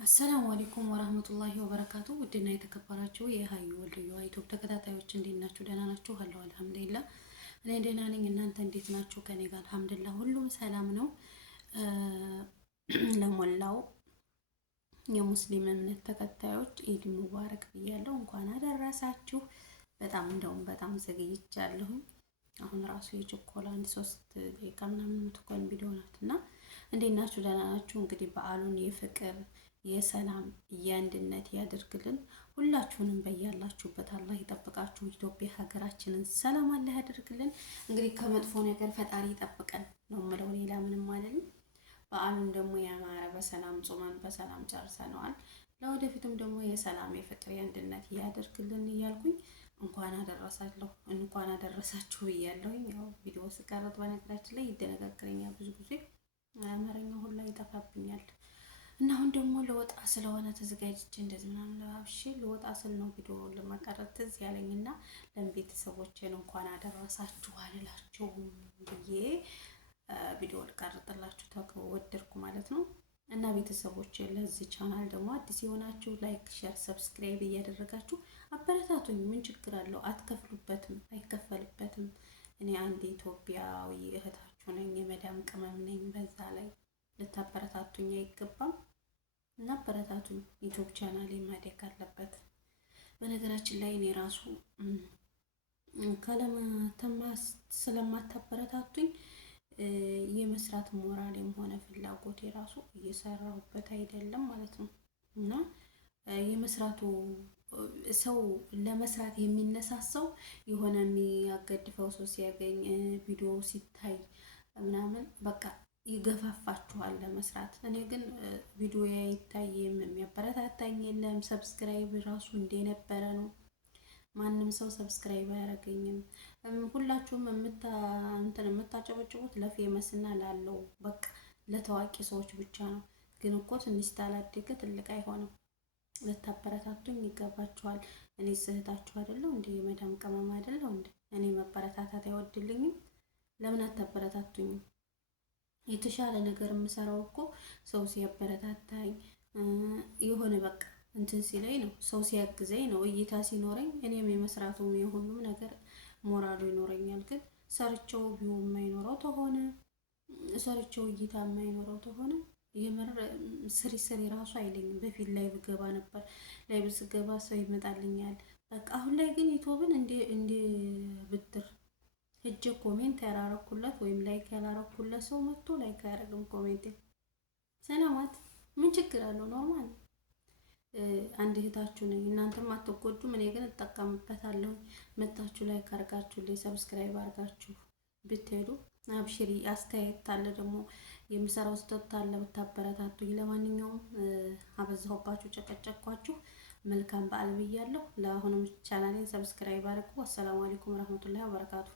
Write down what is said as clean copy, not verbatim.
አሰላሙ አለይኩም ወራህመቱላሂ ወበረካቱ። ውድና የተከበራችሁ የሀዩ ወልድዩ ዩቲዩብ ተከታታዮች እንዴት ናችሁ? ደህና ናችሁ? አለሁ አልሐምዱሊላህ። እኔ ደህና ነኝ። እናንተ እንዴት ናችሁ? ከኔ ጋር አልሐምዱሊላህ ሁሉም ሰላም ነው። ለሞላው የሙስሊም እምነት ተከታዮች ኢድ ሙባረክ ብያለሁ። እንኳን አደረሳችሁ። በጣም ዘግይቻለሁ። አሁን ራሱ የቸኮላ አንድ 3 ደቂቃ ምናምን የምትቆይ ቪዲዮ ናት እና እንዴት ናችሁ? ደህና ናችሁ? እንግዲህ በዓሉን የፍቅር የሰላም የአንድነት ያደርግልን። ሁላችሁንም በያላችሁበት አላህ ይጠብቃችሁ። ኢትዮጵያ ሀገራችንን ሰላም አላህ ያደርግልን። እንግዲህ ከመጥፎ ነገር ፈጣሪ ይጠብቀን ነው የምለው፣ ሌላ ምንም አይደለም። በዓሉን ደግሞ ያማረ በሰላም ጾመን በሰላም ጨርሰነዋል። ለወደፊትም ደግሞ የሰላም የፍቅር የአንድነት ያደርግልን እያልኩኝ እንኳን አደረሳችሁ ብያለሁኝ። ያው ቪዲዮ ስቀርጥ በነገራችን ላይ ይደነጋግረኛል ብዙ ጊዜ አማርኛ ሁላ ይጠፋብኛል። እና አሁን ደግሞ ለወጣ ስለሆነ ተዘጋጅቼ እንደዚህ ምናምን ለባብሼ ለወጣ ስል ነው ቪዲዮ ለማቀረጥ ትዝ ያለኝና ለቤተሰቦቼን እንኳን አደረሳችሁ አልላችሁ ብዬ ቪዲዮ ልቀርጥላችሁ ተወደድኩ ማለት ነው። እና ቤተሰቦቼ ለዚህ ቻናል ደግሞ አዲስ የሆናችሁ ላይክ፣ ሼር፣ ሰብስክራይብ እያደረጋችሁ አበረታቱኝ። ምን ችግር አለው? አትከፍሉበትም፣ አይከፈልበትም። እኔ አንድ ኢትዮጵያዊ እህታችሁ ነኝ፣ የመዳም ቅመም ነኝ። በዛ ላይ ልታበረታቱኝ አይገባም? እና አበረታቱኝ። ዩቲዩብ ቻናሌ ማደግ አለበት። በነገራችን ላይ እኔ ራሱ ስለማታበረታቱኝ የመስራት ሞራሌም ሆነ ፍላጎቴ ራሱ እየሰራሁበት አይደለም ማለት ነው። እና የመስራቱ ሰው ለመስራት የሚነሳሳው የሆነ የሚያገድፈው ሰው ሲያገኝ ቪዲዮ ሲታይ ምናምን በቃ ይገፋፋችኋል ለመስራት። እኔ ግን ቪዲዮ አይታይም፣ የሚያበረታታኝ የለም። ሰብስክራይብ ራሱ እንደነበረ ነው። ማንም ሰው ሰብስክራይብ አያደርገኝም። ሁላችሁም የምታጨበጭቡት ለፌመስ እና ላለው በቃ ለታዋቂ ሰዎች ብቻ ነው። ግን እኮ ትንሽ ታላደገ ትልቅ አይሆንም። ልታበረታቱኝ ይገባችኋል። እኔ ስህታችሁ አይደለሁ እንዴ? የመዳም ቅመም አይደለሁ እንዴ? እኔ መበረታታት አይወድልኝም? ለምን አታበረታቱኝም? የተሻለ ነገር የምሰራው እኮ ሰው ሲያበረታታኝ የሆነ በቃ እንትን ሲለኝ ነው፣ ሰው ሲያግዘኝ ነው፣ እይታ ሲኖረኝ እኔም የመስራቱ የሁሉም ነገር ሞራሉ ይኖረኛል። ግን ሰርቸው ቪው የማይኖረው ተሆነ ሰርቸው እይታ የማይኖረው ተሆነ የመረ ስሪ ራሱ አይለኝም። በፊት ላይ ብገባ ነበር፣ ላይ ብስገባ ሰው ይመጣልኛል። በቃ አሁን ላይ ግን ዩቲዩብን እንደ ብድር ሄጄ ኮሜንት ያላረኩለት ወይም ላይክ ያላረኩለት ሰው መጥቶ ላይክ አያደርግም ኮሜንት። ሰላማት ምን ችግር አለው? ኖርማል። አንድ እህታችሁ ነኝ፣ እናንተም አትጎዱም፣ እኔ ግን እጠቀምበታለሁ። መጣችሁ ላይክ አርጋችሁ ሰብስክራይብ አርጋችሁ ብትሄዱ አብሽሪ። አስተያየት አለ ደግሞ የምሰራው ስህተት አለ ብታበረታቱኝ። ለማንኛውም አበዛሁባችሁ፣ ጨቀጨቅኳችሁ። መልካም በዓል ብያለሁ። ለአሁኑም ቻናሌን ሰብስክራይብ አድርጉ። አሰላሙ አለይኩም ወራህመቱላሂ ወበረካቱ።